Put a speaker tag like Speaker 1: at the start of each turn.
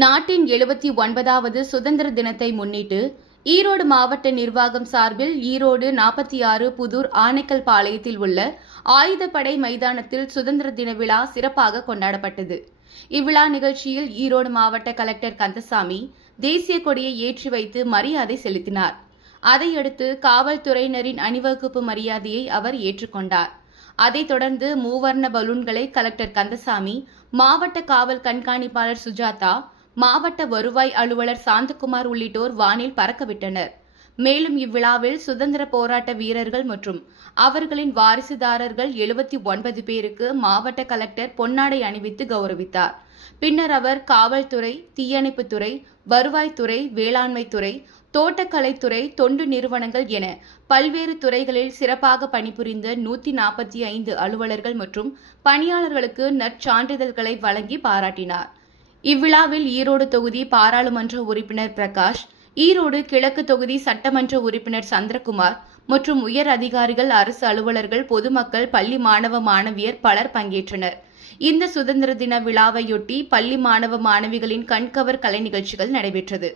Speaker 1: நாட்டின் எழுபத்தி ஒன்பதாவது சுதந்திர தினத்தை முன்னிட்டு ஈரோடு மாவட்ட நிர்வாகம் சார்பில் ஈரோடு நாற்பத்தி ஆறு புதூர் ஆனைக்கல் பாளையத்தில் உள்ள ஆயுதப்படை மைதானத்தில் சுதந்திர தின விழா சிறப்பாக கொண்டாடப்பட்டது. இவ்விழா நிகழ்ச்சியில் ஈரோடு மாவட்ட கலெக்டர் கந்தசாமி தேசிய கொடியை ஏற்றி வைத்து மரியாதை செலுத்தினார். அதையடுத்து காவல்துறையினரின் அணிவகுப்பு மரியாதையை அவர் ஏற்றுக்கொண்டார். அதைத் தொடர்ந்து மூவர்ண பலூன்களை கலெக்டர் கந்தசாமி மாவட்ட காவல் கண்காணிப்பாளர் சுஜாதா மாவட்ட வருவாய் அலுவலர் சாந்தகுமார் உள்ளிட்டோர் வானில் பறக்கவிட்டனர். மேலும் இவ்விழாவில் சுதந்திர போராட்ட வீரர்கள் மற்றும் அவர்களின் வாரிசுதாரர்கள் எழுபத்தி ஒன்பது பேருக்கு மாவட்ட கலெக்டர் பொன்னாடை அணிவித்து கௌரவித்தார். பின்னர் அவர் காவல்துறை தீயணைப்புத்துறை வருவாய்த்துறை வேளாண்மைத்துறை தோட்டக்கலைத்துறை தொண்டு நிறுவனங்கள் என பல்வேறு துறைகளில் சிறப்பாக பணிபுரிந்த நூத்தி நாற்பத்தி ஐந்து அலுவலர்கள் மற்றும் பணியாளர்களுக்கு நற்சான்றிதழ்களை வழங்கி பாராட்டினார். இவ்விழாவில் ஈரோடு தொகுதி பாராளுமன்ற உறுப்பினர் பிரகாஷ் ஈரோடு கிழக்கு தொகுதி சட்டமன்ற உறுப்பினர் சந்திரகுமார் மற்றும் உயர் அதிகாரிகள் அரசு அலுவலர்கள் பொதுமக்கள் பள்ளி மாணவ மாணவியர் பலர் பங்கேற்றனர். இந்த சுதந்திர தின விழாவையொட்டி பள்ளி மாணவ மாணவிகளின் கண்கவர் கலை நிகழ்ச்சிகள் நடைபெற்றது.